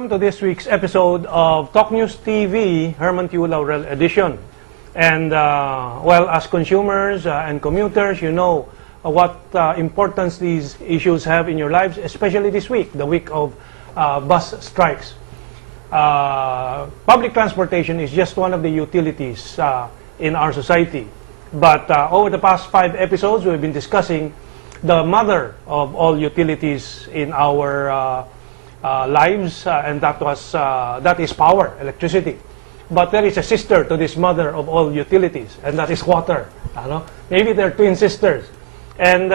welcome to this week's episode of Talk News TV, Herman Tiu Laurel edition. And well, as consumers and commuters, you know what importance these issues have in your lives, especially this week, the week of bus strikes. Public transportation is just one of the utilities in our society. But over the past 5 episodes, we've been discussing the mother of all utilities in our lives, and that is power, electricity. But there is a sister to this mother of all utilities, and that is water. Maybe they're twin sisters. And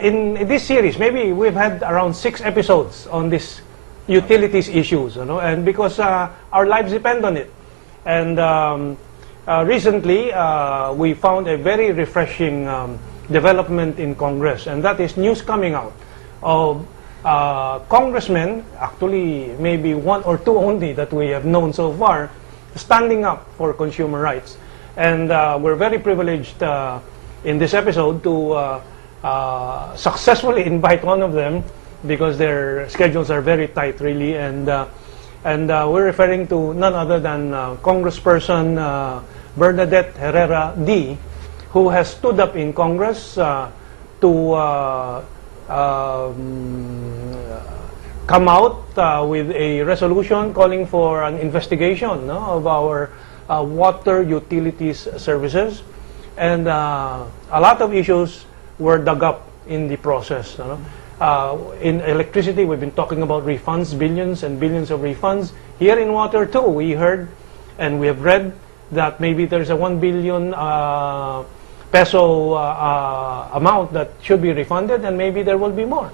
in this series, maybe we've had around 6 episodes on this utilities issues, and because our lives depend on it. And recently, we found a very refreshing development in Congress, and that is news coming out of congressmen, actually maybe 1 or 2 only that we have known so far, standing up for consumer rights. And we're very privileged in this episode to successfully invite one of them, because their schedules are very tight, really. And we're referring to none other than Congressperson Bernadette Herrera D, who has stood up in Congress to come out with a resolution calling for an investigation of our water utilities services. And a lot of issues were dug up in the process. In electricity, we've been talking about refunds, billions and billions of refunds. Here in water too, we heard and we have read that maybe there's a 1 billion peso amount that should be refunded, and maybe there will be more.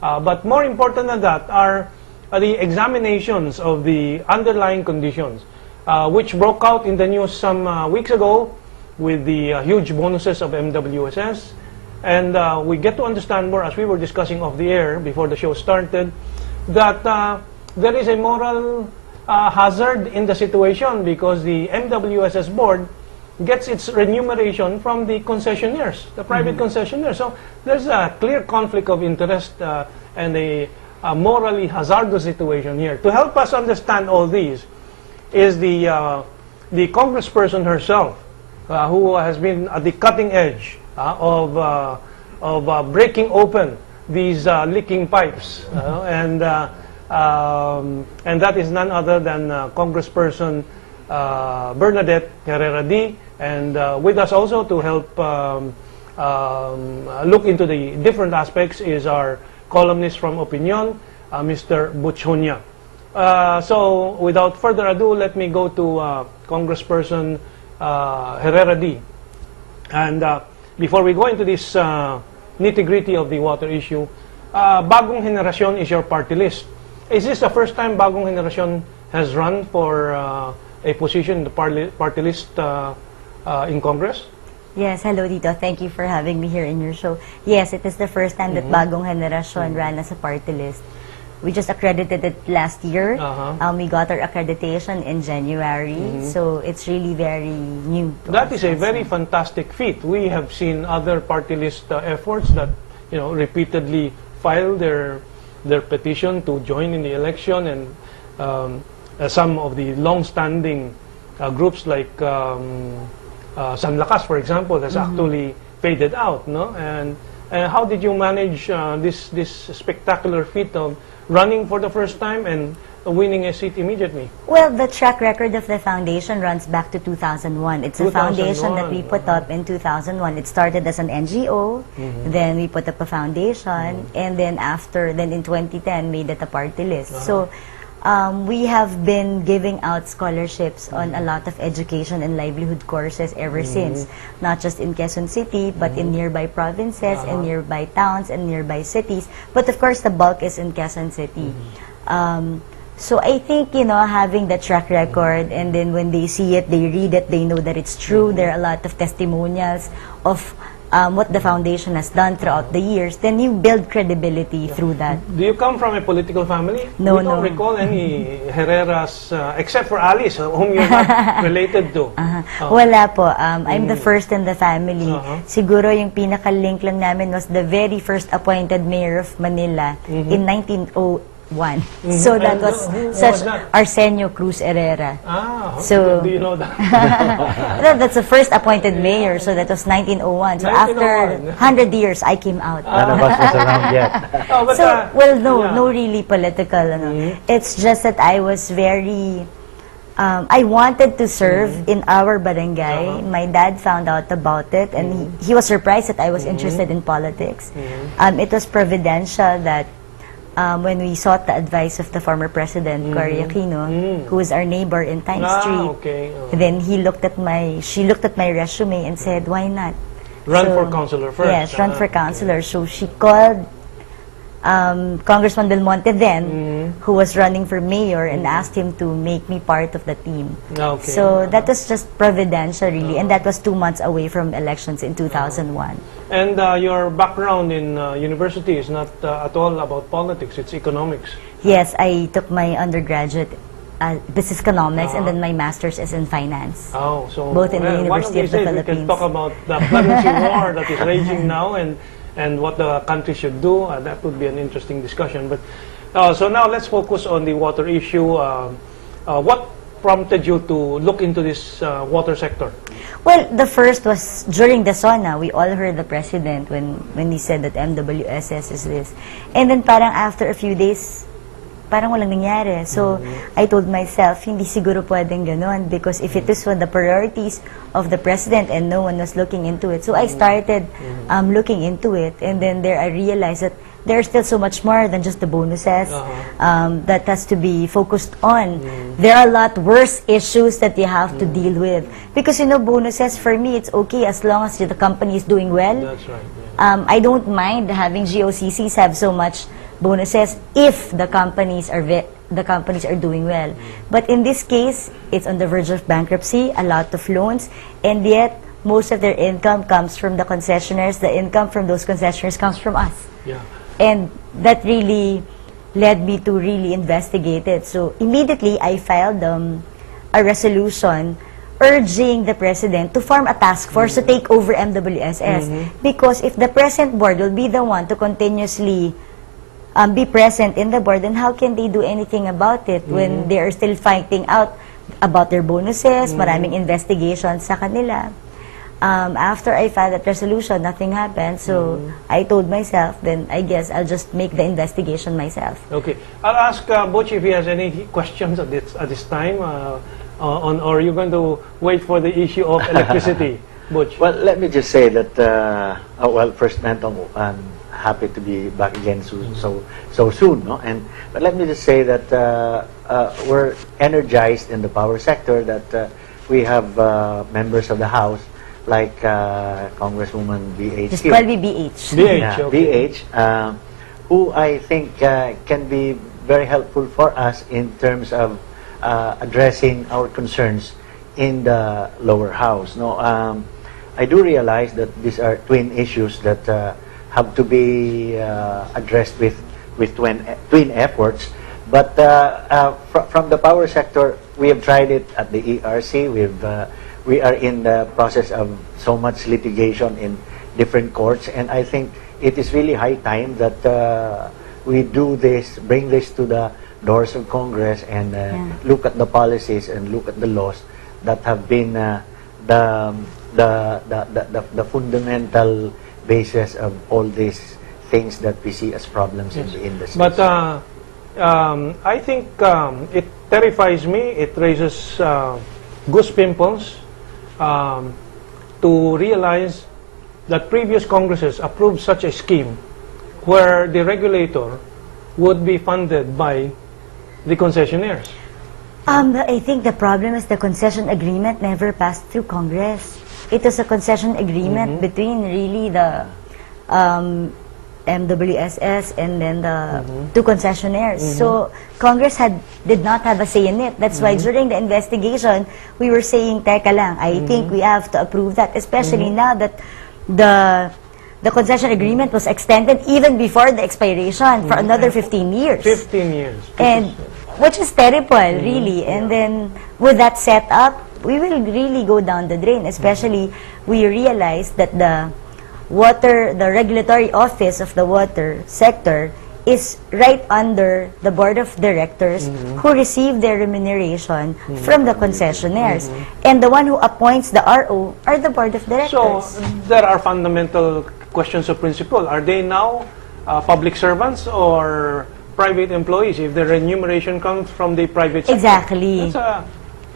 But more important than that are the examinations of the underlying conditions, which broke out in the news some weeks ago with the huge bonuses of MWSS. And we get to understand more, as we were discussing off the air before the show started, that there is a moral hazard in the situation, because the MWSS board gets its remuneration from the concessionaires, the private concessionaires. So there's a clear conflict of interest and a morally hazardous situation here. To help us understand all these is the congressperson herself, who has been at the cutting edge of breaking open these leaking pipes, and that is none other than Congressperson Bernadette Herrera D. And with us also to help look into the different aspects is our columnist from Opinion, Mr. Junia. So without further ado, let me go to Congressperson Herrera D. And before we go into this nitty-gritty of the water issue, Bagong Henerasyon is your party list. Is this the first time Bagong Henerasyon has run for a position in the party list in Congress? Yes, hello Dito. Thank you for having me here in your show. Yes, it is the first time that Bagong Henerasyon ran as a party list. We just accredited it last year. We got our accreditation in January, so it's really very new to That us is a very fantastic feat. We have seen other party list efforts that repeatedly file their petition to join in the election, and some of the long-standing groups like San Lakas, for example, has actually faded out. And how did you manage this spectacular feat of running for the first time and winning a seat immediately? Well, the track record of the foundation runs back to 2001. It's a foundation that we put up in 2001. It started as an NGO, then we put up a foundation, and then in 2010, made it a party list. So we have been giving out scholarships on a lot of education and livelihood courses ever since, not just in Quezon City, but in nearby provinces, and nearby towns, and nearby cities. But of course, the bulk is in Quezon City. So I think, having the track record, and then when they see it, they read it, they know that it's true. There are a lot of testimonials of what the foundation has done throughout the years, then you build credibility through that. Do you come from a political family? No, we don't recall any Herreras, except for Alice, whom you're not related to. Wala po. I'm the first in the family. Siguro yung pinaka-link lang namin was the very first appointed mayor of Manila in one. So that And was who such was that? Arsenio Cruz Herrera. So, do you know that? That's the first appointed mayor, so that was 1901. So after 100 years, I came out. None of us was around yet. Oh, but, So, well, no, yeah. no really political. It's just that I was very, I wanted to serve in our barangay. My dad found out about it, and he was surprised that I was interested in politics. It was providential that when we sought the advice of the former president, Cory Aquino, who was our neighbor in Times Street, okay. then she looked at my resume and said, "Why not?" Run for councilor first. Yes, run for councilor. So she called Congressman Belmonte then, who was running for mayor, and asked him to make me part of the team. Okay. So that was just providential, really, and that was 2 months away from elections in 2001. And your background in university is not at all about politics, it's economics. Yes, I took my undergraduate business economics, and then my master's is in finance. Oh, so Both in the one of University these of the days we can Philippines. talk about the currency war that is raging now and what the country should do. That would be an interesting discussion. But so now let's focus on the water issue. What prompted you to look into this water sector? Well, the first was during the SONA. We all heard the president when he said that MWSS is this. And then parang after a few days, parang walang nangyari. So, I told myself, hindi siguro pwedeng ganon, because if it is one of the priorities of the president and no one was looking into it. So, I started looking into it, and then there I realized that there's still so much more than just the bonuses that has to be focused on. There are a lot worse issues that you have to deal with. Because, bonuses, for me, it's okay as long as the company is doing well. That's right. Yeah. I don't mind having GOCCs have so much bonuses if the companies are doing well. But in this case, it's on the verge of bankruptcy, a lot of loans, and yet most of their income comes from the concessionaires. The income from those concessionaires comes from us. Yeah. And that really led me to really investigate it. So immediately, I filed a resolution urging the president to form a task force to take over MWSS. Because if the present board will be the one to continuously be present in the board, then how can they do anything about it when they are still fighting out about their bonuses, maraming investigations sa kanila? After I filed that resolution, nothing happened. So I told myself, then I guess I'll just make the investigation myself. Okay. I'll ask Butch if he has any questions at this time, or are you going to wait for the issue of electricity, Butch? Well, let me just say that, first, Mentong, I'm happy to be back again so soon, no? But let me just say that we're energized in the power sector, that we have members of the House like Congresswoman B.H. Just here. call me BH. BH, okay. BH, who I think can be very helpful for us in terms of addressing our concerns in the lower house. No, I do realize that these are twin issues that have to be addressed with twin efforts. But from the power sector, we have tried it at the ERC. We are in the process of so much litigation in different courts, and I think it is really high time that we do this, bring this to the doors of Congress, and look at the policies and look at the laws that have been the fundamental basis of all these things that we see as problems in the industry. But I think it terrifies me. It raises goose pimples to realize that previous Congresses approved such a scheme where the regulator would be funded by the concessionaires. I think the problem is the concession agreement never passed through Congress. It was a concession agreement between really the MWSS and then the two concessionaires. So Congress did not have a say in it. That's why during the investigation, we were saying, teka lang, I think we have to approve that, especially now that the concession agreement was extended even before the expiration for another 15 years. 15 years. And which is terrible, really. And then with that setup, we will really go down the drain. Especially, we realized that the regulatory office of the water sector is right under the board of directors who receive their remuneration from the concessionaires. And the one who appoints the RO are the board of So directors. there are fundamental questions of principle. Are they now public servants or private employees if the remuneration comes from the private sector? Exactly. That's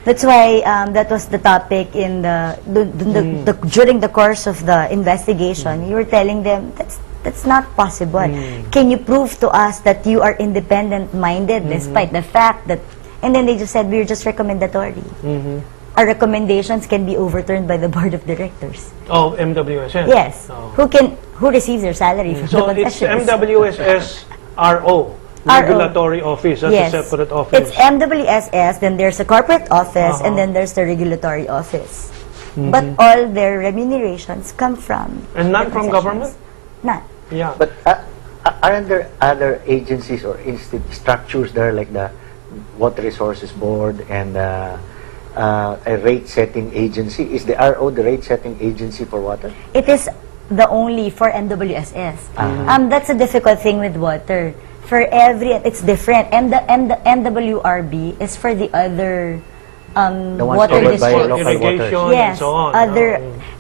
That's why that was the topic in during the course of the investigation. You were telling them that's not possible. Can you prove to us that you are independent-minded despite the fact that... And then they just said, we're just recommendatory. Our recommendations can be overturned by the board of directors. Oh, MWSN. Yes. Oh. Who receives their salary from So the it's concessions? MWSS RO, regulatory office. That's Yes. a separate office. It's MWSS, then there's a corporate office, and then there's the regulatory office. But all their remunerations come from... And none the from concessions. government? None. Yeah. But aren't there other agencies or structures there, like the Water Resources Board and a rate-setting agency? Is the RO the rate-setting agency for water? It is the only for MWSS. That's a difficult thing with water. For every, it's different. And the MWRB is for the other The ones water covered by districts. local waters. Irrigation Yes, and so on. other.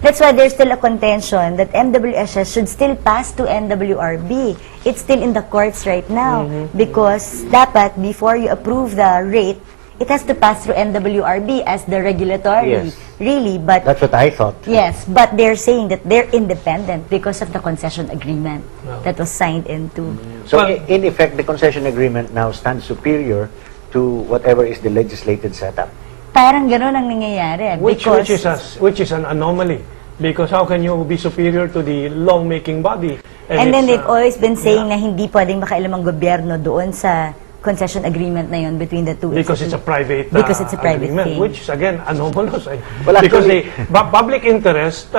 That's why there's still a contention that MWSS should still pass to MWRB. It's still in the courts right now because dapat before you approve the rate, it has to pass through MWRB as the regulatory. Yes. Really, but That's what I thought. yes, but they're saying that they're independent because of the concession agreement Wow. that was signed into. So Well- in effect, the concession agreement now stands superior to whatever is the legislated setup. Parang gano'n ang nangyayari. Which because, is an anomaly, because how can you be superior to the law-making body? and then it's, they've always been saying na hindi pwedeng makailam ang gobyerno doon sa concession agreement na yun between the two. because it's a private Because it's a private agreement, thing. which is again anomalous. Well, because actually- the public interest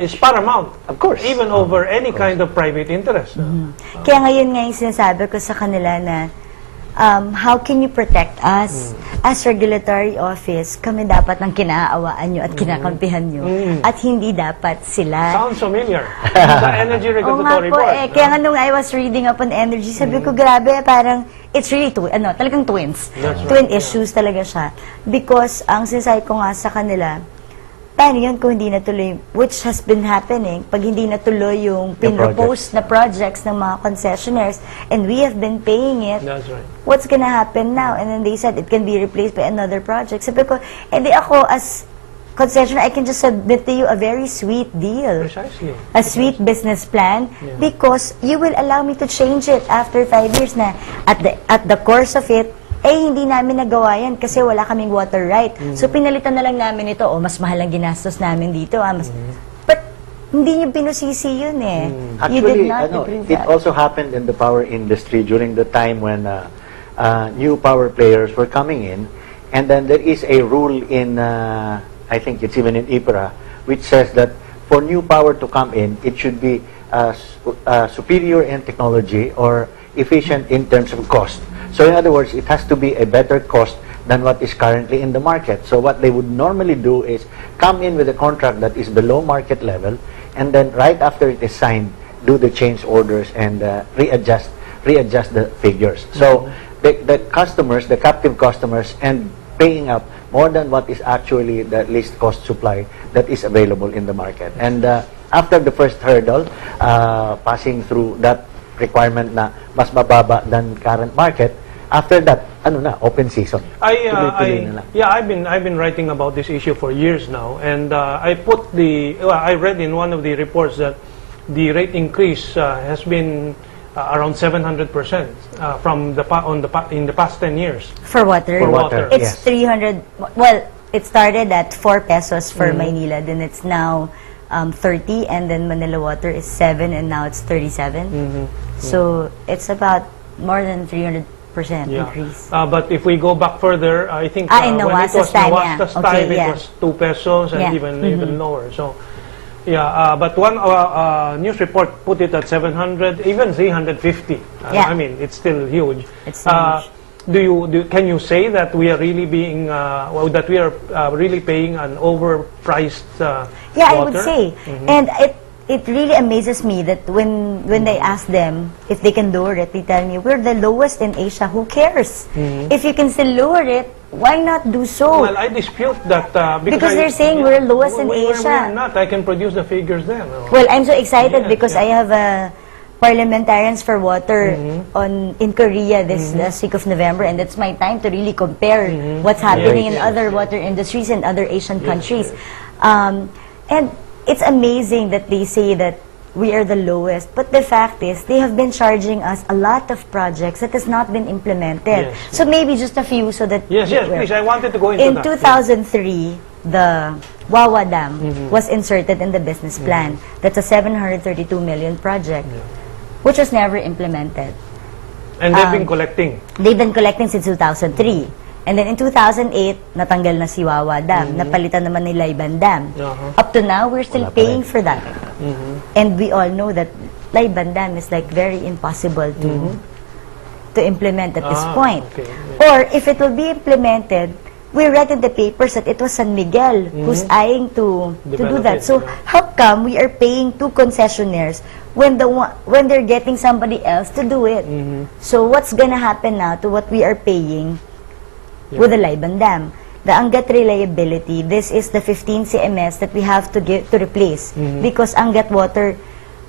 is paramount, Of course. even over any kind of private interest. Kaya ngayon nga yung sinasabi ko sa kanila na how can you protect us? As regulatory office, kami dapat ang kinaaawaan nyo at kinakampihan nyo. At hindi dapat sila. Sounds familiar. The Energy Oo nga Regulatory po Board. eh. Kaya nga nung I was reading up on energy, sabi ko, grabe, parang, it's really talagang twins. That's right, Twin issues talaga siya. Because, ang sinasabi ko nga sa kanila, paano yun kung hindi natuloy, which has been happening, pag hindi natuloy yung pinropose na projects ng mga concessionaires, and we have been paying it, That's right. what's gonna happen now? And then they said it can be replaced by another project. Sabi ko, di ako as concessionaire, I can just submit to you a very sweet deal. Precisely. A sweet business plan because you will allow me to change it after 5 years na at the course of it, hindi namin nagawa yan kasi wala kaming water right. So pinalitan na lang namin ito, mas mahal ang ginastos namin dito. But hindi niyo pinusisi yun eh. You did Actually, not approve it that. also happened in the power industry during the time when new power players were coming in, and then there is a rule in, I think it's even in IPRA, which says that for new power to come in, it should be superior in technology or efficient in terms of cost. So in other words, it has to be a better cost than what is currently in the market. So what they would normally do is come in with a contract that is below market level, and then right after it is signed, do the change orders and readjust the figures. So the customers, the captive customers, and paying up more than what is actually the least cost supply that is available in the market. And after the first hurdle, passing through that requirement na mas mababa than current market, after that, open season. Tuloy-tuloy na lang. I've been writing about this issue for years now, and I read in one of the reports that the rate increase has been around 700% in the past 10 years. For water? For water. It's Yes. 300, well, it started at 4 pesos for Maynila, then it's now 30, and then Manila Water is 7, and now it's 37. So it's about more than 300% increase. But if we go back further, I think In when it was Nawasa's time, Nawasa's yeah. time, Okay, yeah. it was 2 pesos and Yeah. even lower. So, but one news report put it at 700, even 350. Yeah. I mean, it's still huge. It's still huge. Can you say that we are really being that we are really paying an overpriced Yeah, water? I would say. And it really amazes me that when they ask them if they can lower it, they tell me, we're the lowest in Asia. Who cares? If you can still lower it, why not do so? Well, I dispute that because they're saying we're lowest in Asia. We're not. I can produce the figures then. Well, I'm so excited Yes, because I have parliamentarians for water in Korea this last week of November, and it's my time to really compare what's happening in other water industries in other Asian countries. And it's amazing that they say that we are the lowest, but the fact is they have been charging us a lot of projects that has not been implemented. Yes. So maybe just a few so that Yes, please. I wanted to go into in that. 2003, the Wawa Dam was inserted in the business plan. That's a 732 million project, which was never implemented. And they've been collecting. They've been collecting since 2003. And then in 2008, natanggal na si Wawa Dam. Napalitan naman ni Laiban Dam. Up to now, we're still paying for that. And we all know that Laiban Dam is like very impossible to implement at this point. Okay. Or if it will be implemented, we read in the papers that it was San Miguel who's eyeing to do Develop that. it, So how come we are paying two concessionaires when they're getting somebody else to do it? So what's gonna happen now to what we are paying with the Laiban Dam? The Angat reliability, this is the 15 CMS that we have to replace because Angat water,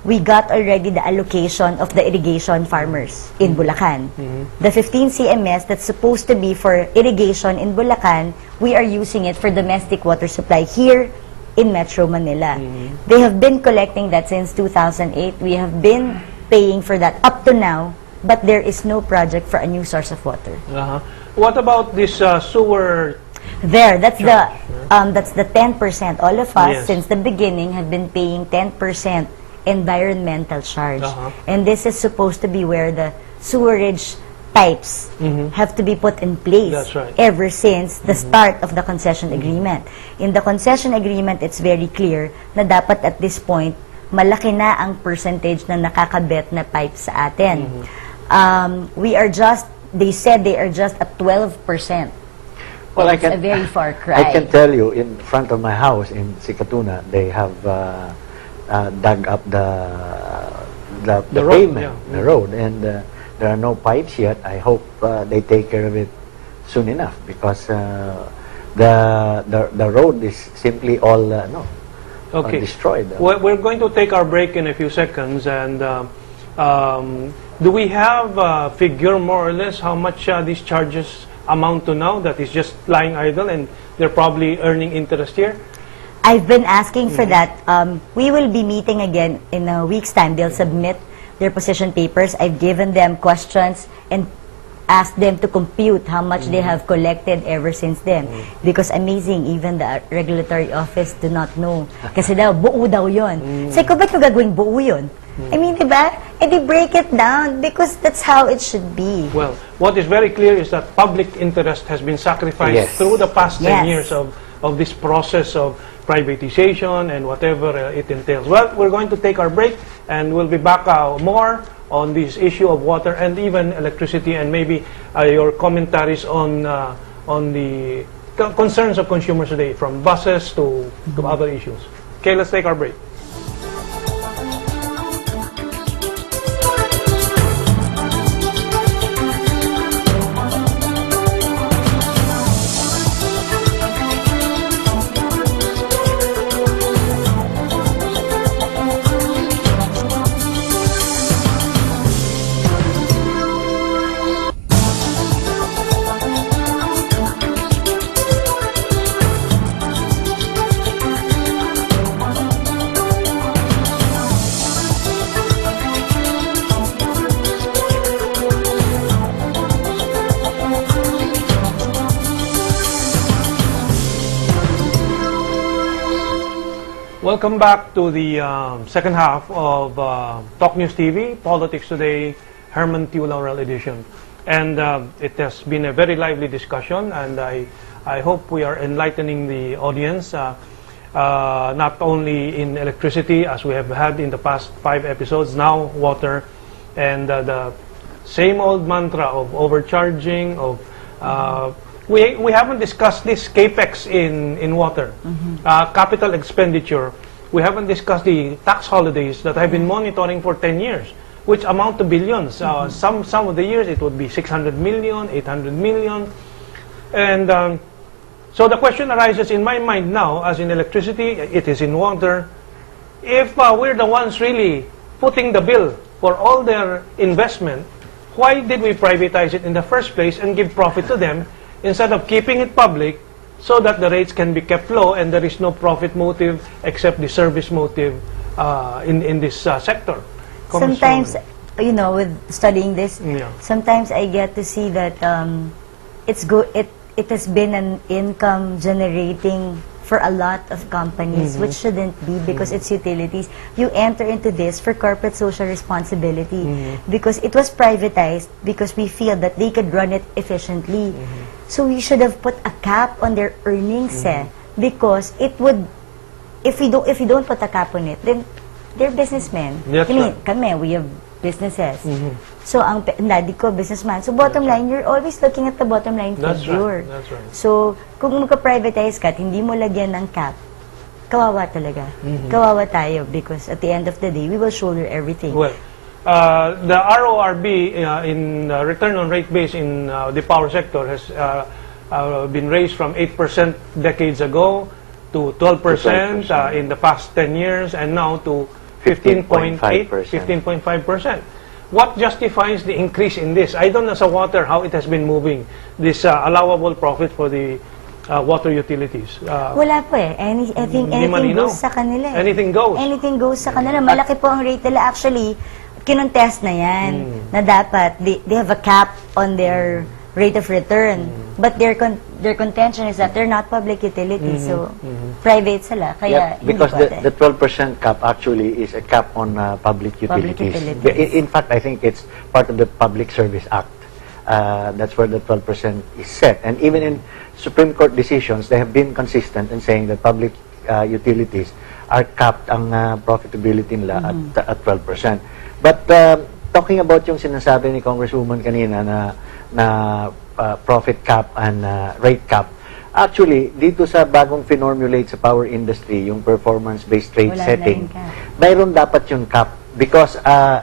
we got already the allocation of the irrigation farmers in Bulacan. The 15 CMS that's supposed to be for irrigation in Bulacan, we are using it for domestic water supply here in Metro Manila. They have been collecting that since 2008. We have been paying for that up to now, but there is no project for a new source of water. What about this sewer? That's the 10%. All of us, Yes. since the beginning, have been paying 10% environmental charge. And this is supposed to be where the sewerage pipes have to be put in place. That's right. Ever since the start of the concession agreement. In the concession agreement, it's very clear na dapat at this point, malaki na ang percentage na nakakabit na pipe sa atin. They said they are just at 12%. Well, It's a very far cry. I can tell you, in front of my house in Sikatuna, they have dug up the road, pavement, the road, and there are no pipes yet. I hope they take care of it soon enough because the road is simply all destroyed. Well, we're going to take our break in a few seconds, and do we have a figure more or less how much these charges amount to now that is just lying idle and they're probably earning interest here? I've been asking for that. We will be meeting again in a week's time. They'll submit their position papers. I've given them questions and asked them to compute how much they have collected ever since then. Because amazing, even the regulatory office do not know. Kasi daw, buo daw yun. Say ko, ba't ko gagawing buo yun? I mean, diba? And they break it down because that's how it should be. Well, what is very clear is that public interest has been sacrificed through the past 10 years of this process of privatization and whatever it entails. Well, we're going to take our break and we'll be back more on this issue of water and even electricity and maybe your commentaries on the concerns of consumers today, from buses to other issues. Okay, let's take our break. Welcome back to the second half of Talk News TV, Politics Today, Herman T. Laurel edition. And it has been a very lively discussion, and I hope we are enlightening the audience, not only in electricity, as we have had in the past 5 episodes, now water, and the same old mantra of overcharging, of we haven't discussed this capex in water, capital expenditure We haven't discussed the tax holidays that I've been monitoring for 10 years, which amount to billions. Some of the years it would be 600 million, 800 million. And so the question arises in my mind now, as in electricity, it is in water. If we're the ones really putting the bill for all their investment, why did we privatize it in the first place and give profit to them instead of keeping it public so that the rates can be kept low and there is no profit motive except the service motive in this sector? Sometimes, you know, with studying this, Yeah. sometimes I get to see that it's good. It has been an income generating for a lot of companies, which shouldn't be, because it's utilities. You enter into this for corporate social responsibility because it was privatized because we feel that they could run it efficiently. So we should have put a cap on their earnings, because it would, if you don't put a cap on it, then they're businessmen. That's I mean, right. kami, we have businesses. So ang daddy ko businessman. So bottom line, you're always looking at the bottom line That's figure. right. That's right. So kung magka-privatize ka at hindi mo lagyan ng cap, kawawa talaga. Kawawa tayo because at the end of the day, we will shoulder everything. Well, the RORB in return on rate base in the power sector has been raised from 8% decades ago to 12% in the past 10 years, and now to 15.8, 15.5%. What justifies the increase in this? I don't know sa water how it has been moving, this allowable profit for the water utilities. Wala po eh. I think Hindi anything malinaw. goes sa kanila eh. Anything goes. Anything goes sa kanila. Malaki po ang rate nila. Actually, kinontest na yan na dapat they have a cap on their rate of return. But their contention is that they're not public utilities, so private sila. Kaya hindi because pwede. the 12% cap actually is a cap on public utilities. utilities. In fact, I think it's part of the Public Service Act. That's where the 12% is set. And even in Supreme Court decisions, they have been consistent in saying that public utilities are capped ang profitability nila at 12%. But talking about yung sinasabi ni Congresswoman kanina na profit cap and rate cap, actually, dito sa bagong finormulate sa power industry, yung performance-based rate Wala na setting, rin cap. mayroon dapat yung cap because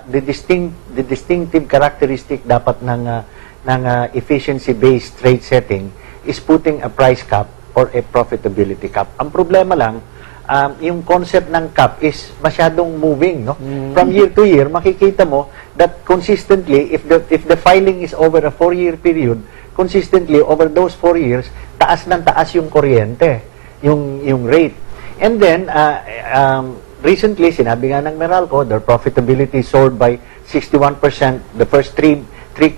the distinctive characteristic dapat ng efficiency-based rate setting is putting a price cap or a profitability cap. Ang problema lang, yung concept ng cap is masyadong moving, no? From year to year, makikita mo that consistently, if the filing is over a 4-year period, consistently over those 4 years, taas ng taas yung kuryente, yung rate. And then, recently, sinabi nga ng Meralco, their profitability soared by 61% the first three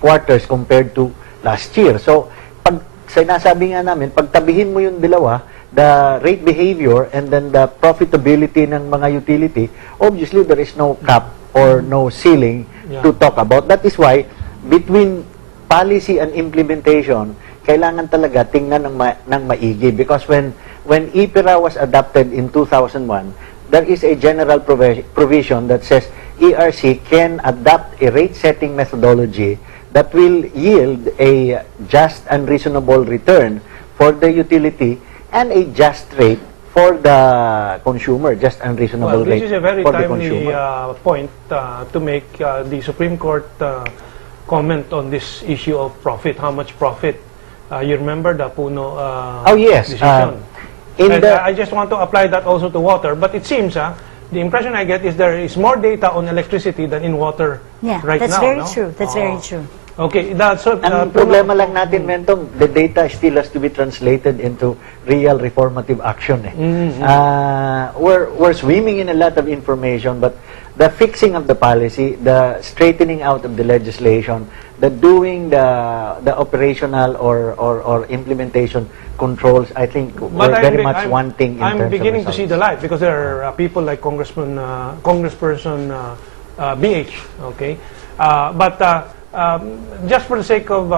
quarters compared to last year. So, pag sinasabi nga namin, pagtabihin mo yung dalawa, the rate behavior and then the profitability ng mga utility, obviously there is no cap or no ceiling to talk about. That is why, between policy and implementation, kailangan talaga tingnan ng maigi. Because when IPERA was adopted in 2001, there is a general provision that says ERC can adopt a rate-setting methodology that will yield a just and reasonable return for the utility and a just rate for the consumer, just and reasonable Well, rate this is a very for the timely consumer. point to make. The Supreme Court comment on this issue of profit, how much profit. You remember the Puno Oh, yes. decision? In And, the- I just want to apply that also to water, but it seems the impression I get is there is more data on electricity than in water Yeah, right that's now. very no? true. That's very true. Okay, that's so, Ang problema lang natin, Mentong, the data still has to be translated into real reformative action. We're swimming in a lot of information, but the fixing of the policy, the straightening out of the legislation, the doing the operational or implementation controls, I think we're very much wanting in terms I'm of beginning to see results. the light because there are people like Congressperson BH, okay? Just for the sake of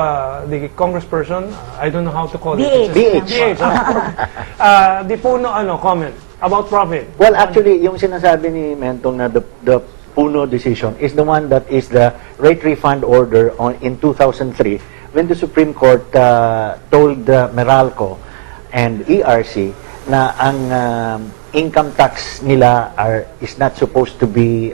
the congressperson, I don't know how to call it. BH. BH. The Puno comment about profit. Well, actually, yung sinasabi ni Mentong na the Puno decision is the one that is the rate refund order in 2003 when the Supreme Court told Meralco and ERC na ang income tax nila is not supposed to be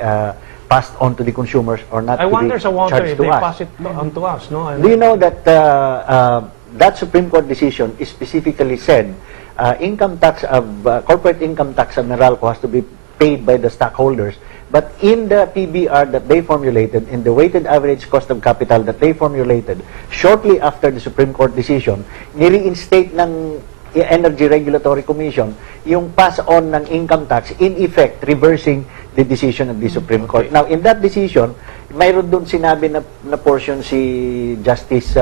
passed on to the consumers or not I to wonder be sa water charged if to they us. pass it on to us, no? Do you know that that Supreme Court decision is specifically said corporate income tax of Meralco has to be paid by the stockholders, but in the PBR that they formulated, in the weighted average cost of capital that they formulated, shortly after the Supreme Court decision, ni-reinstate ng Energy Regulatory Commission yung pass-on ng income tax, in effect, reversing the decision of the Supreme Court. Now, in that decision, mayroon doon sinabi na portion si Justice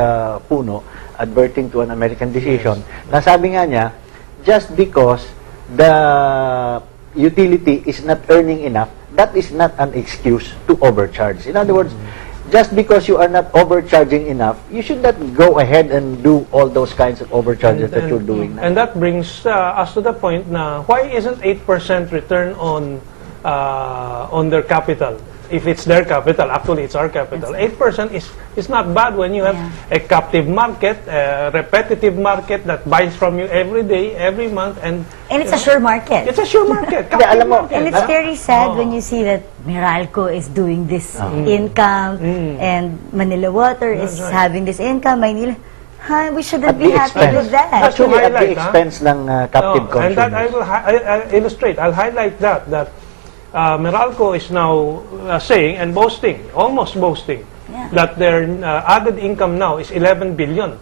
Puno, adverting to an American decision, na sabi nga niya, just because the utility is not earning enough, that is not an excuse to overcharge. In other words, just because you are not overcharging enough, you should not go ahead and do all those kinds of overcharges that you're doing now. And that brings us to the point na why isn't 8% return on their capital? If it's their capital, actually it's our capital. 8% is not bad when you have a captive market, a repetitive market that buys from you every day, every month, and it's a sure market. it's a sure market. Hindi, alam mo, And it's very sad when you see that Meralco is doing this income and Manila Water is having this income. Maynila, we shouldn't be happy with that. Actually, at the highlight, expense ng captive and that I consumers. will I'll illustrate. I'll highlight that Meralco is now saying and boasting, almost boasting, that their added income now is 11 billion,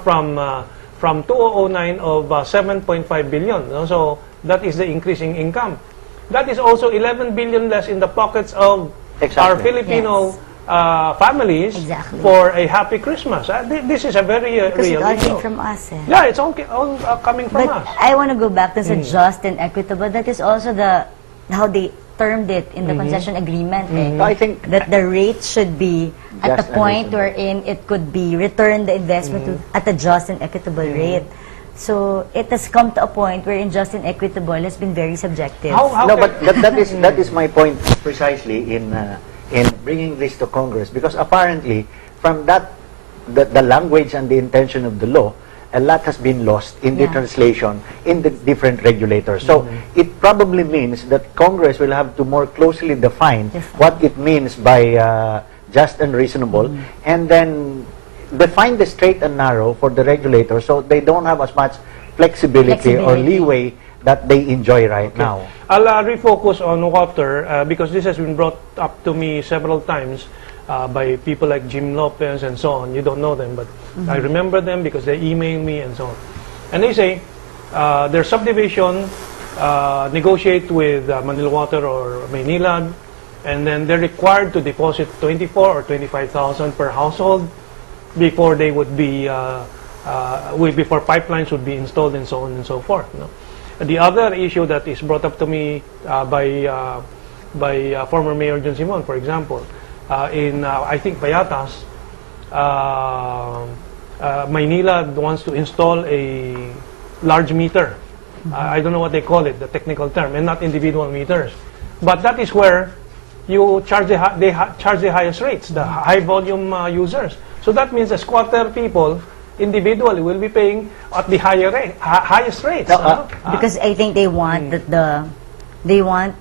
from 2009 of 7.5 billion. So that is the increasing income. That is also 11 billion less in the pockets of our Filipino families for a happy Christmas. This is a very Because real it all issue. came from us. Yeah, it's all coming from But us. I want to go back to the just and equitable. That is also how they termed it in the concession agreement. I think that the rate should be at the Just and point reasonable. wherein it could be returned the investment at a just and equitable rate. So it has come to a point wherein just and equitable has been very subjective. How No, can- but that is my point precisely in bringing this to Congress, because apparently from that the language and the intention of the law, a lot has been lost in the translation in the different regulators. So it probably means that Congress will have to more closely define what it means by just and reasonable, and then define the straight and narrow for the regulators, so they don't have as much flexibility or leeway that they enjoy right now. I'll refocus on water because this has been brought up to me several times by people like Jim Lopez and so on. You don't know them, but I remember them because they email me and so on. And they say their subdivision negotiate with Manila Water or Maynilad, and then they're required to deposit 24 or 25,000 per household before they would be before pipelines would be installed and so on and so forth. No? The other issue that is brought up to me by former Mayor John Simon, for example, in I think Payatas, Maynila wants to install a large meter. I don't know what they call it, the technical term, and not individual meters. But that is where you charge they charge the highest rates, the high volume users. So that means the squatter people individually will be paying at the highest rates. No, Because I think they want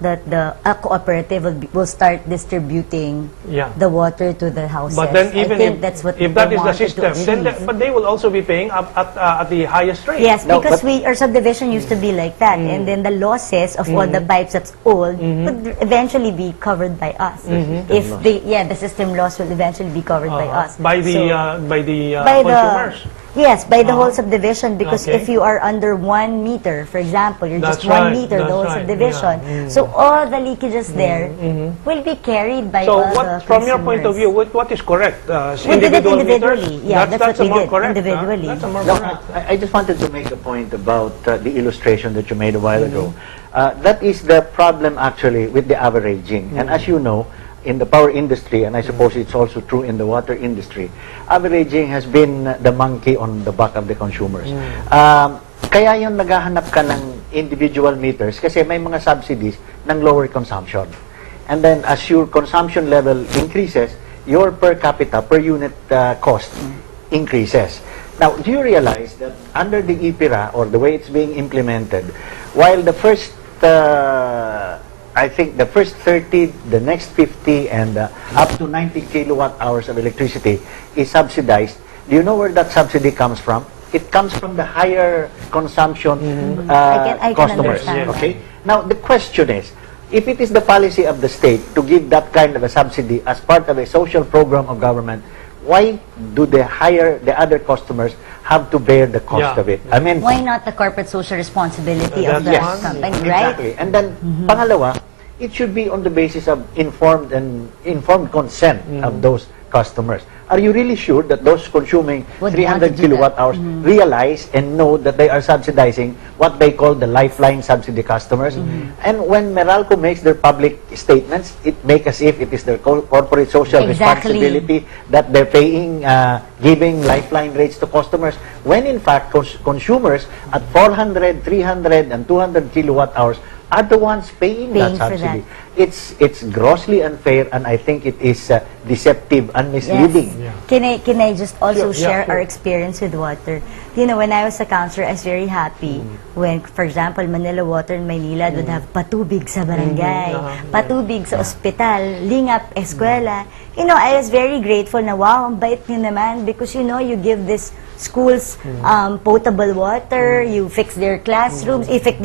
that the cooperative will start distributing the water to the houses. But then I even think that's what if that they is the wanted to system, then achieve. but they will also be paying at the highest rate. Yes, No, because but- our subdivision used to be like that, and then the losses of all the pipes that's old would eventually be covered by us. If the system loss will eventually be covered by us. By the So, by the by consumers. Yes, by the whole subdivision, because Okay. if you are under 1 meter, for example, you're That's just 1 right, meter, the that's whole right, subdivision. So all the leakages there will be carried by So all what, the from your point of view, consumers. what is correct? We did it Individual individually. meters? Yeah, that's what a we more did, correct, individually. That's a more No, correct. I just wanted to make a point about the illustration that you made a while ago. That is the problem actually with the averaging. And as you know, in the power industry, and I suppose it's also true in the water industry, averaging has been the monkey on the back of the consumers. Kaya yung naghahanap ka ng individual meters kasi may mga subsidies ng lower consumption. And then as your consumption level increases, your per capita, per unit cost increases. Now, do you realize that under the IPIRA, or the way it's being implemented, while the first I think the first 30, the next 50, and up to 90 kilowatt hours of electricity is subsidized. Do you know where that subsidy comes from? It comes from the higher consumption I can customers. understand Okay. Now the question is, if it is the policy of the state to give that kind of a subsidy as part of a social program of government, why do the other customers have to bear the cost Yeah. of it? I mean, Why not the corporate social responsibility of the That's one. company, right? exactly. And then, pangalawa, it should be on the basis of informed consent of those customers. Are you really sure that those consuming Would 300 want to do kilowatt hours realize and know that they are subsidizing what they call the lifeline subsidy customers? And when Meralco makes their public statements, it makes as if it is their corporate social Exactly. responsibility that they're paying, giving lifeline rates to customers, when in fact consumers at 400, 300, and 200 kilowatt hours are the ones paying that Paying for subsidy. It's grossly unfair, and I think it is deceptive and misleading. Yes. Can I just also Sure, yeah, share sure. our experience with water? You know, when I was a counselor, I was very happy when, for example, Manila Water in Maynila would have patubig sa barangay, patubig sa ospital, lingap, eskwela. You know, I was very grateful na, wow, ang bait niyo naman, because, you know, you give this schools potable water, you fix their classrooms, you fix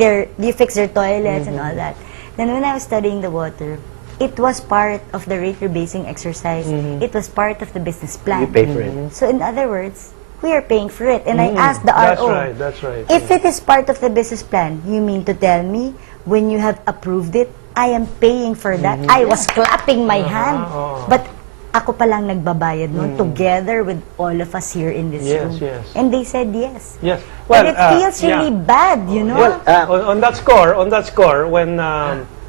their toilets and all that. Then when I was studying the water, it was part of the rate rebasing exercise. It was part of the business plan. You pay for it. So in other words, we are paying for it. And I asked the That's RO, right, that's right. if it is part of the business plan, you mean to tell me when you have approved it, I am paying for that? I was clapping my hand. But ako palang nagbabayad nun together with all of us here in this Yes, room. yes. And they said yes. Yes. And it feels yeah. really bad, you know? Well, On that score, when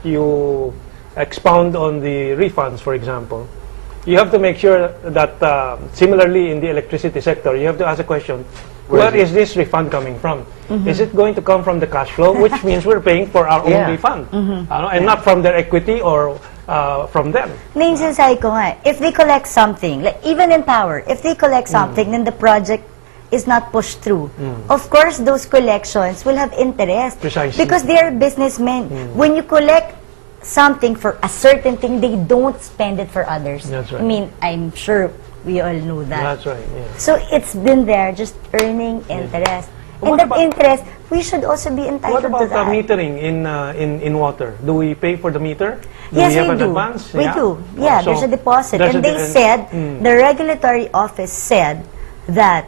you expound on the refunds, for example, you have to make sure that similarly in the electricity sector, you have to ask a question: where is this refund coming from? Is it going to come from the cash flow, which means we're paying for our own refund, and not from their equity or from them? Ngayon sinasabi ko nga, if they collect something, like even in power, if they collect something, then the project is not pushed through. Of course, those collections will have interest. Precisely. Because they are businessmen. When you collect something for a certain thing, they don't spend it for others. That's right. I mean, I'm sure we all know that. That's right. Yeah. So it's been there, just earning interest. What And that about- interest, we should also be entitled What about to that. metering in water? Do we pay for the meter? Yes, we have we an do. advance? We do. Yeah, So there's a deposit. there's And a they de- said, the regulatory office said that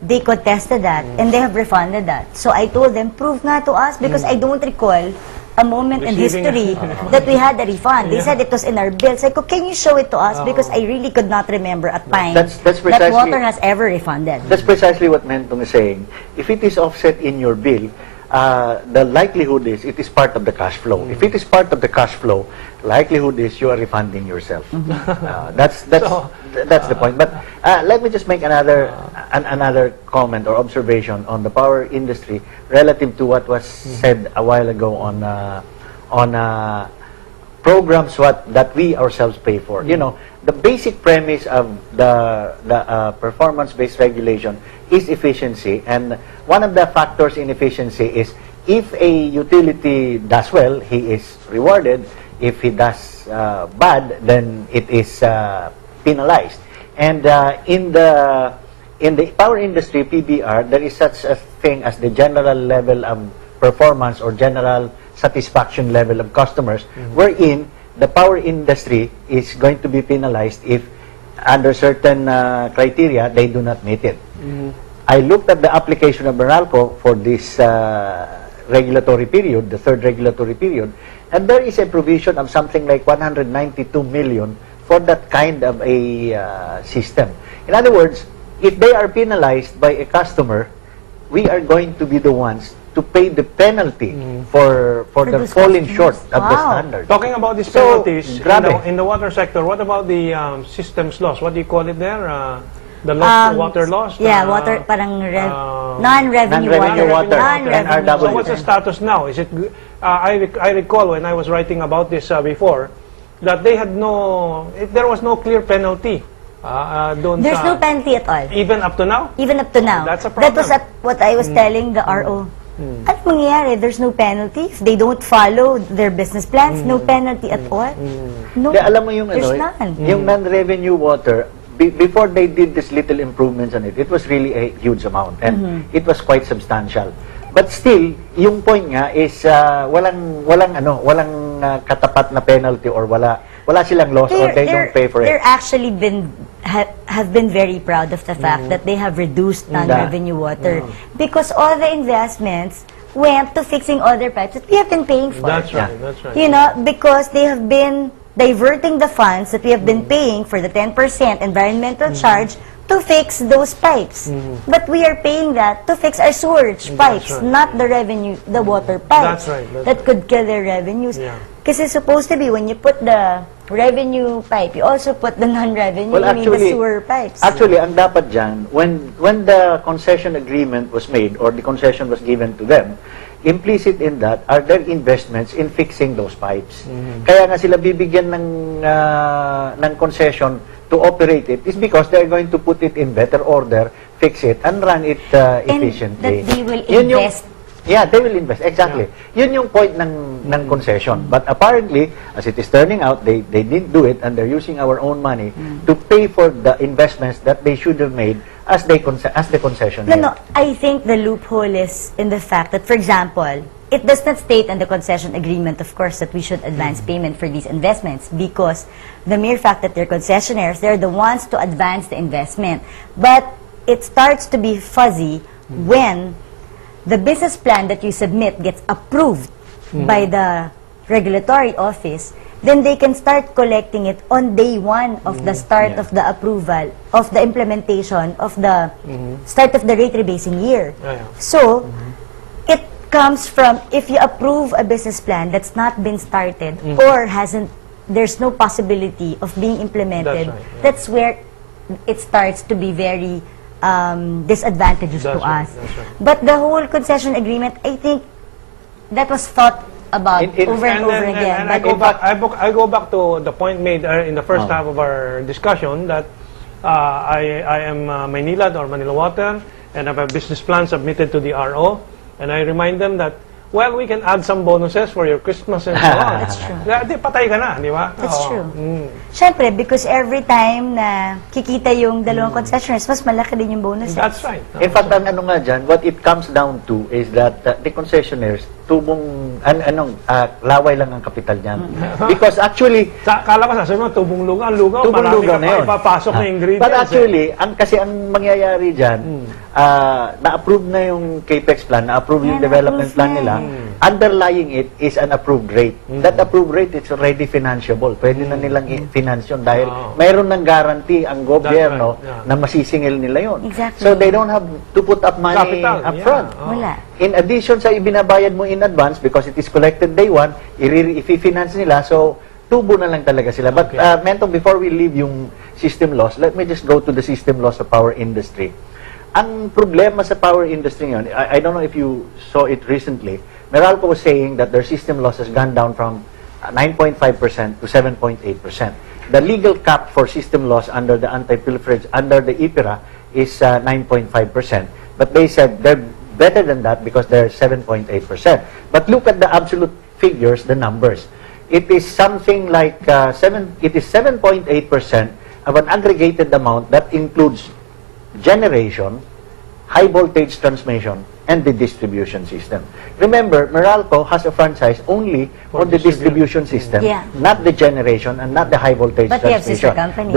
they contested that and they have refunded that. So I told them, prove nga to us, because I don't recall a moment in Receiving history that we had a refund. They said it was in our bills. I go, can you show it to us? Because I really could not remember a time That's that precisely- water has ever refunded. That's precisely what Mentong is saying. If it is offset in your bill, the likelihood is it is part of the cash flow. If it is part of the cash flow, likelihood is you are refunding yourself. That's the point. But let me just make another comment or observation on the power industry relative to what was said a while ago on programs that we ourselves pay for. You know, the basic premise of the performance-based regulation is efficiency, and one of the factors in efficiency is if a utility does well, he is rewarded. If he does bad, then it is penalized. And in the power industry, PBR, there is such a thing as the general level of performance or general satisfaction level of customers, wherein the power industry is going to be penalized if under certain criteria they do not meet it. I looked at the application of Meralco for this regulatory period, the third regulatory period, and there is a provision of something like 192 million for that kind of a system. In other words, if they are penalized by a customer, we are going to be the ones to pay the penalty for the those falling customers. short of the Wow. standard. Talking about these So, penalties grabe. in the water sector, what about the systems loss? What do you call it there? The loss, water loss? Yeah, water, parang non-revenue non-revenue water. water, Non-revenue NRW. So what's the status now? Is it? I recall when I was writing about this before that they had there was no clear penalty. There's no penalty at all. Even up to now. Even up to now. That's a That was problem. what I was telling the RO. Ano mangyayari? There's no penalty. If they don't follow their business plans, no penalty at all. No, Di, alam mo yung there's ano, none. yung non-revenue water, before they did this little improvements on it, it was really a huge amount and it was quite substantial. But still, yung point nga is walang katapat na penalty or wala silang loss or they don't pay for it. They're actually have been very proud of the fact that they have reduced non-revenue water because all the investments went to fixing other pipes that we have been paying for. That's right. That's right. You know, because they have been diverting the funds that we have been paying for the 10% environmental charge to fix those pipes. But we are paying that to fix our sewerage pipes, right. not the revenue, the water pipes. That's right, that's that could kill their revenues. Yeah. Because it's supposed to be when you put the revenue pipe, you also put the non-revenue, Well, I mean the sewer pipes. Actually, ang dapat dyan, when the concession agreement was made or the concession was given to them, implicit in that are their investments in fixing those pipes. Kaya nga sila bibigyan ng concession to operate it is because they're going to put it in better order, fix it, and run it efficiently. And that they will Yun invest. Yeah, they will invest. Exactly. Yun yung point ng concession. But apparently, as it is turning out, they didn't do it and they're using our own money to pay for the investments that they should have made as the concession. No, I think the loophole is in the fact that, for example, it does not state in the concession agreement, of course, that we should advance payment for these investments because the mere fact that they're concessionaires, they're the ones to advance the investment. But it starts to be fuzzy when the business plan that you submit gets approved by the regulatory office, then they can start collecting it on day one of the start of the approval, of the implementation, of the start of the rate rebasing year. So, it comes from if you approve a business plan that's not been started or there's no possibility of being implemented, that's where it starts to be very disadvantageous to us. But the whole concession agreement, I think that was thought about over and over again. And I go back to the point made in the first half of our discussion that I am Maynilad or Manila Water and I have a business plan submitted to the RO, and I remind them that, well, we can add some bonuses for your Christmas and so on. That's true. Di patay ka na, di ba? That's true. Siyempre, because every time na kikita yung dalawang concessionaires, mas malaki din yung bonuses. That's right. In fact, ang ano nga dyan, what it comes down to is that the concessionaires, laway lang ang kapital niyan. Because actually, Kala ko sasabihin mo, tubong lugaw, marami ka pa ipapasok na ingredients. But actually, kasi ang mangyayari dyan, na-approve na yung CAPEX plan, na-approve yung development plan nila, underlying it is an approved rate. That approved rate is already financeable. Pwede na nilang i-finance yun dahil mayroon ng guarantee ang gobyerno na masisingil nila yun. Exactly. So they don't have to put up money up front. Wala. In addition sa ibinabayad mo in advance because it is collected day one, i-finance nila, so tubo na lang talaga sila. But Mentong, before we leave yung system loss, let me just go to the system loss of power industry. Ang problema sa power industry ngayon, I don't know if you saw it recently, Meralco was saying that their system loss has gone down from 9.5% to 7.8%. The legal cap for system loss under the anti-pilferage, under the IPIRA, is 9.5%. But they said they're better than that because they're 7.8%. But look at the absolute figures, the numbers. It is something like 7.8% of an aggregated amount that includes generation, high voltage transmission, and the distribution system. Remember, Meralco has a franchise only for the distribution system, not the generation and not the high voltage But transmission. they have sister companies.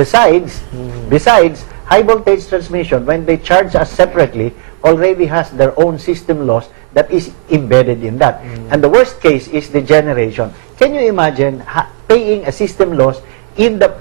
Besides, high voltage transmission, when they charge us separately, already has their own system loss that is embedded in that. And the worst case is the generation. Can you imagine paying a system loss in the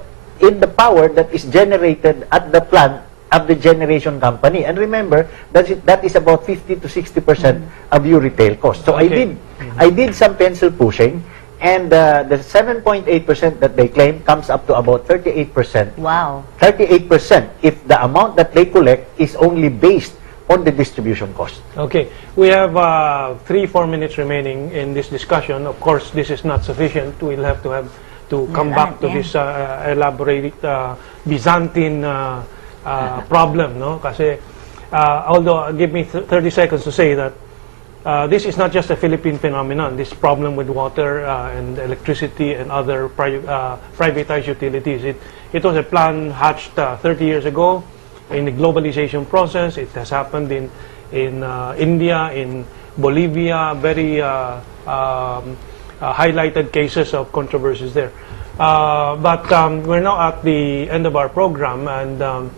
power that is generated at the plant of the generation company? And remember, that is about 50 to 60% of your retail cost. So I did some pencil pushing, and the 7.8% that they claim comes up to about 38%. Wow. 38% if the amount that they collect is only based on the distribution cost. Okay, we have 3-4 minutes remaining in this discussion. Of course, this is not sufficient. We'll have to come back to this elaborate Byzantine problem, no? Kasi although give me 30 seconds to say that this is not just a Philippine phenomenon. This problem with water and electricity and other privatized utilities. It was a plan hatched 30 years ago in the globalization process. It has happened in India, in Bolivia, very highlighted cases of controversies there. But we're now at the end of our program, and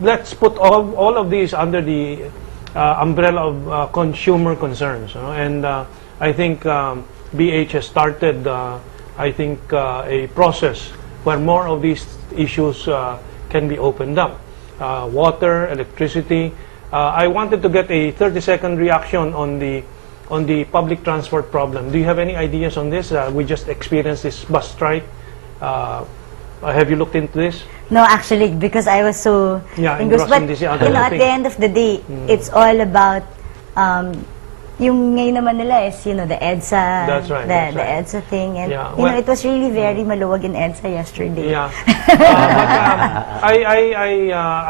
let's put all of these under the umbrella of consumer concerns. And I think BH has started, I think, a process where more of these issues can be opened up. Water, electricity. I wanted to get a 30-second reaction on the public transport problem. Do you have any ideas on this? We just experienced this bus strike. Have you looked into this? No, actually, because I was so engrossed in this other at thing. the end of the day, it's all about yung ngayon naman nila is, the EDSA, That's right, the EDSA thing, and it was really very maluwag in EDSA yesterday. Yeah. But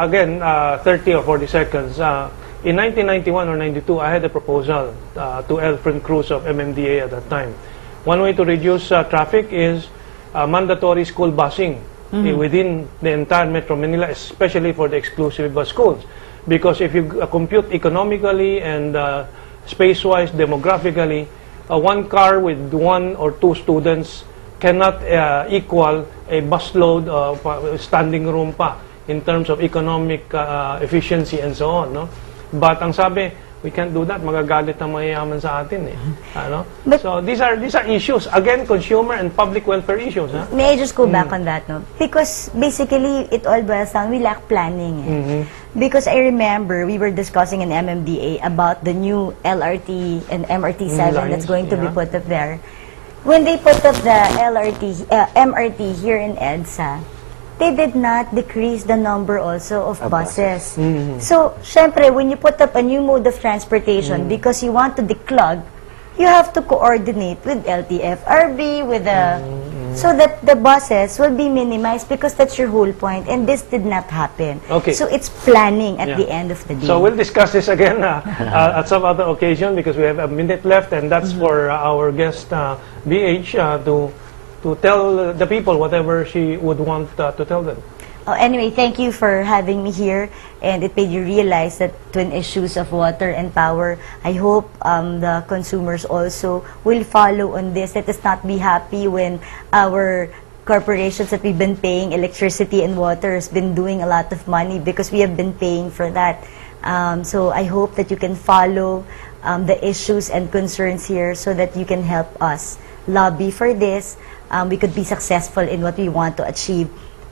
again, 30 or 40 seconds. In 1991 or 92, I had a proposal to Elfriend Cruz of MMDA at that time. One way to reduce traffic is mandatory school busing within the entire Metro Manila, especially for the exclusive bus schools. Because if you compute economically and space-wise, demographically, one car with 1 or 2 students cannot equal a busload of standing room pa in terms of economic efficiency and so on. No? But ang sabi, we can't do that. Magagalit ang mayayaman sa atin. So these are issues. Again, consumer and public welfare issues. Huh? May I just go back on that, no? Because basically, it all boils down, we lack planning. Because I remember we were discussing in MMDA about the new LRT and MRT7 that's going to be put up there. When they put up the MRT here in EDSA, they did not decrease the number also of buses. So, syempre, when you put up a new mode of transportation, because you want to declog, you have to coordinate with LTFRB, with the... So that the buses will be minimized, because that's your whole point, and this did not happen. Okay. So it's planning at the end of the day. So we'll discuss this again at some other occasion, because we have a minute left, and that's for our guest, BH, to tell the people whatever she would want to tell them. Anyway, thank you for having me here, and it made you realize that twin issues of water and power. I hope the consumers also will follow on this. Let us not be happy when our corporations that we've been paying electricity and water has been doing a lot of money, because we have been paying for that. So I hope that you can follow the issues and concerns here, so that you can help us lobby for this. We could be successful in what we want to achieve,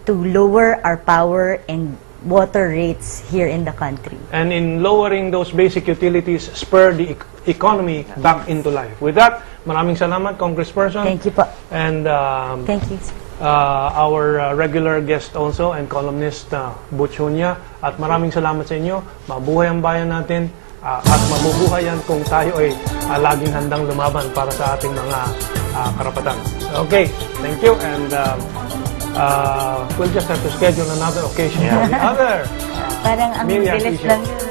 to lower our power and water rates here in the country. And in lowering those basic utilities, spur the economy back into life. With that, maraming salamat, Congressperson. Thank you po. And thank you. Our regular guest also and columnist, Junia. At maraming salamat sa inyo. Mabuhay ang bayan natin. At mabubuhay yan kung tayo ay laging handang lumaban para sa ating mga karapatan. Okay, thank you, and we'll just have to schedule another occasion for the other Parang ang bilis lang yun.